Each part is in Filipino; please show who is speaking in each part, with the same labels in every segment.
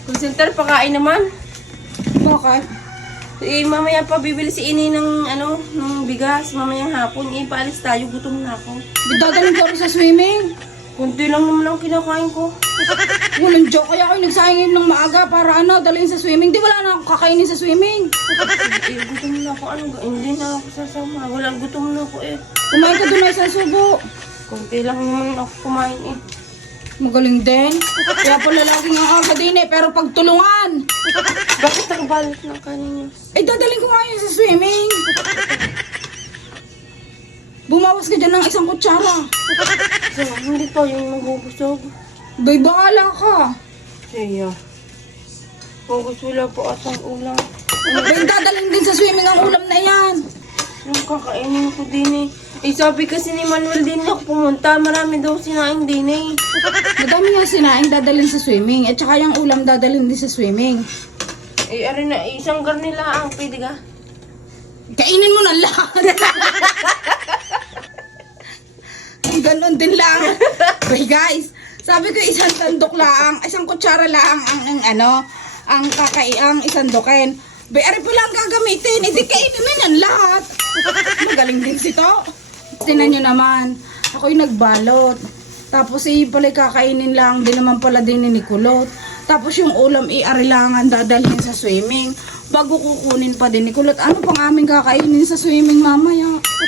Speaker 1: Call center, pakain naman.
Speaker 2: Bakit?
Speaker 1: Eh, mamaya pa bibili si Ini ng, ng bigas. Mamayang hapon. Eh, paalis tayo. Gutom na ako.
Speaker 2: Dadalhin ko rin sa swimming.
Speaker 1: Kunti lang naman ang kinakain ko.
Speaker 2: Walang joke. Kaya ako nagsayangin ng maaga para dalhin sa swimming. Di wala na akong kakainin sa swimming.
Speaker 1: Eh, gutom na ako. Hindi na ako sasama. Walang gutom na ako eh.
Speaker 2: Kumain ka doon sa subo.
Speaker 1: Kunti lang naman ako kumain eh.
Speaker 2: Magaling din. Kaya pala laging ang aga din pero pagtulungan.
Speaker 1: Bakit nakabalot ng kanin niyo?
Speaker 2: Eh, dadalhin ko nga yun sa swimming. Bumawas ka dyan ng isang kutsara.
Speaker 1: So, hindi pa yung magubusog.
Speaker 2: Bay, bahala ka.
Speaker 1: Siya. Kung gusto wala po atang ulam.
Speaker 2: Bay, dadalhin din sa swimming ang ulam na yan.
Speaker 1: Yung kakainin ko din eh. Eh, sabi kasi ni Manuel din ako pumunta. Marami daw sinaing din eh.
Speaker 2: Madami nga sinaing dadalhin sa swimming. At saka yung ulam dadalhin din sa swimming.
Speaker 1: Eh, ari na, isang garnila ang pwede ka.
Speaker 2: Kainin mo na lahat. Ganon din lang. Bay guys, sabi ko isang tandok lang, isang kutsara lang ang isandokin. Bay, ari pala ang gagamitin. Hindi kainin na yan lahat. Magaling din sito. Tinan nyo naman, ako'y nagbalot. Tapos pala kakainin lang, di naman pala din inikulot. Tapos yung ulam arilangan dadalhin sa swimming. Bago kukunin pa din ikulot. Ano pang aming kakainin sa swimming mamaya?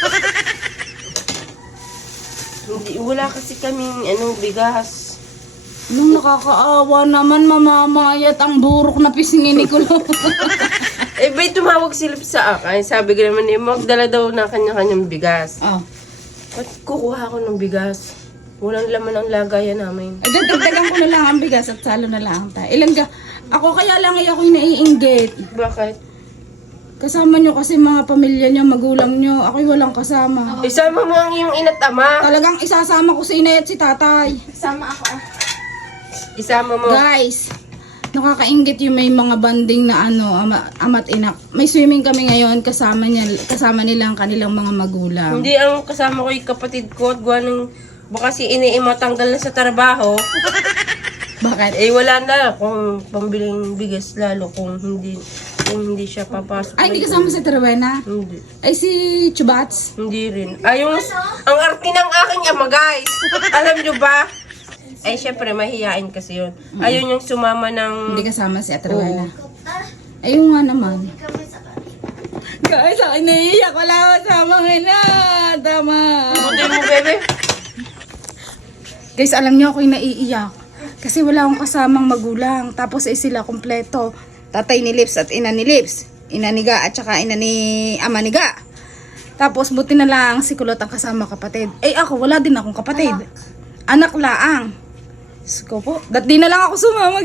Speaker 1: Hindi, wala kasi kaming bigas.
Speaker 2: Nung nakakaawa naman mamamayat ang burok na pisingin ni Kulot.
Speaker 1: Eh, bay, tumawag sila sa akin. Sabi ko naman eh, magdala daw na kanya-kanyang bigas.
Speaker 2: Oh.
Speaker 1: Ba't kukuha ko ng bigas? Walang laman ang lagayan namin.
Speaker 2: Ay, dagdagan ko na lang ang bigas at salo na lang tayo. Ako kaya lang ako'y naiinggit.
Speaker 1: Bakit?
Speaker 2: Kasama nyo kasi mga pamilya nyo, magulang nyo. Ako'y walang kasama.
Speaker 1: Isama mo ang iyong ina't ama.
Speaker 2: Talagang isasama ko si inay at si tatay.
Speaker 3: Sama ako.
Speaker 1: Isama mo.
Speaker 2: Guys, nakakainggit yung may mga banding na ama't inak. May swimming kami ngayon, kasama nila ang kanilang mga magulang.
Speaker 1: Hindi, ang kasama ko yung kapatid ko at gawa ng baka si Ini matanggal na sa trabaho.
Speaker 2: Bakit?
Speaker 1: Eh, wala na kung pambiling bigas lalo kung hindi siya papasok.
Speaker 2: Ay, hindi kasama si Terwena?
Speaker 1: Hindi.
Speaker 2: Ay, si Chubats?
Speaker 1: Hindi rin. Ay, ang arte ng aking ama, guys. Alam nyo ba? Ay, syempre, mahihain kasi yun. Ayun yung sumama ng...
Speaker 2: Hindi kasama si Terwena. Ayun nga naman. Guys, akin naiiyak. Wala ko kasama na. Tama.
Speaker 1: Buti mo, bebe.
Speaker 2: Guys, alam niyo ako'y naiiyak. Kasi wala akong kasamang magulang. Tapos sila kompleto. Tatay ni Lips at ina ni Lips. Ina ni Ga at saka ina ni ama ni Ga. Tapos buti na lang si Kulot ang kasama kapatid. Eh ako, wala din akong kapatid. Anak laang. Sko po. Di na lang ako sumama.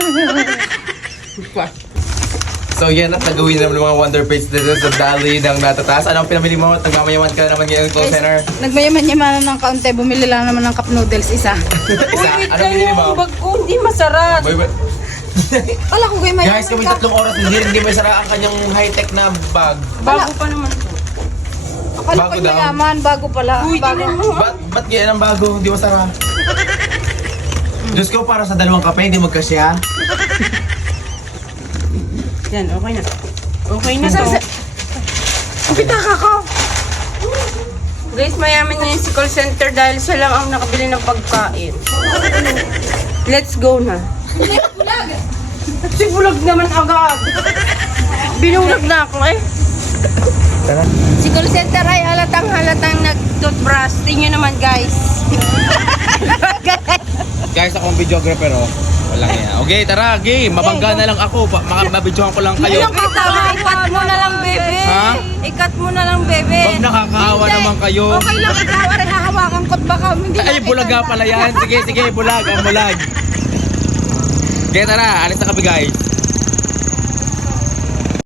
Speaker 4: So yan at nagawin naman ng mga wonder page dito sa Dali ng natataas. Ano ang pinamili mo? Nagmamayaman ka naman ngayon call center?
Speaker 2: Nagmayaman-yaman ng kaunti. Bumili lang naman ng cup noodles isa.
Speaker 1: Uy, wait
Speaker 4: Ano
Speaker 1: lang
Speaker 4: pinili mo?
Speaker 1: yung bag ko. Hindi masarap.
Speaker 2: Wala ko kayo mayaman.
Speaker 4: Guys, kami 3 oras hindi may sara ang kanyang high-tech na bag.
Speaker 1: Bago pa naman to.
Speaker 2: Akala
Speaker 4: Bago
Speaker 2: ko'y
Speaker 4: daw.
Speaker 2: mayaman. Bago pala.
Speaker 1: Uy,
Speaker 2: Bago.
Speaker 1: tingnan mo.
Speaker 4: Ba't ganyan ang bago? Hindi masara. Diyos ko, para sa 2 kape, hindi magkasya.
Speaker 1: Yan, okay na. Okay na to.
Speaker 2: Pitaka ko.
Speaker 1: Guys, mayaman niya yung si call center dahil siya lang ang nakabili ng pagkain. Let's go na. Si Bulag naman agad. Binulag na ako eh. Si call center ay halatang nag-toothbrush. Tingnan naman guys.
Speaker 4: Guys, ako ang videographer, oh. Walang yan. Okay, tara, game. Mabangga na lang ako. Mabidyohan ko lang kayo.
Speaker 1: Ikat mo na lang, bebe.
Speaker 4: Ha?
Speaker 1: Ikat mo na lang, bebe.
Speaker 4: Pag nakakaawa naman kayo.
Speaker 2: Okay lang, ikaw ay hahawakan ko at baka hindi
Speaker 4: Ay, bulaga pala yan. Sige, bulag. Ang bulag. Okay, tara. Alis na kami, guys.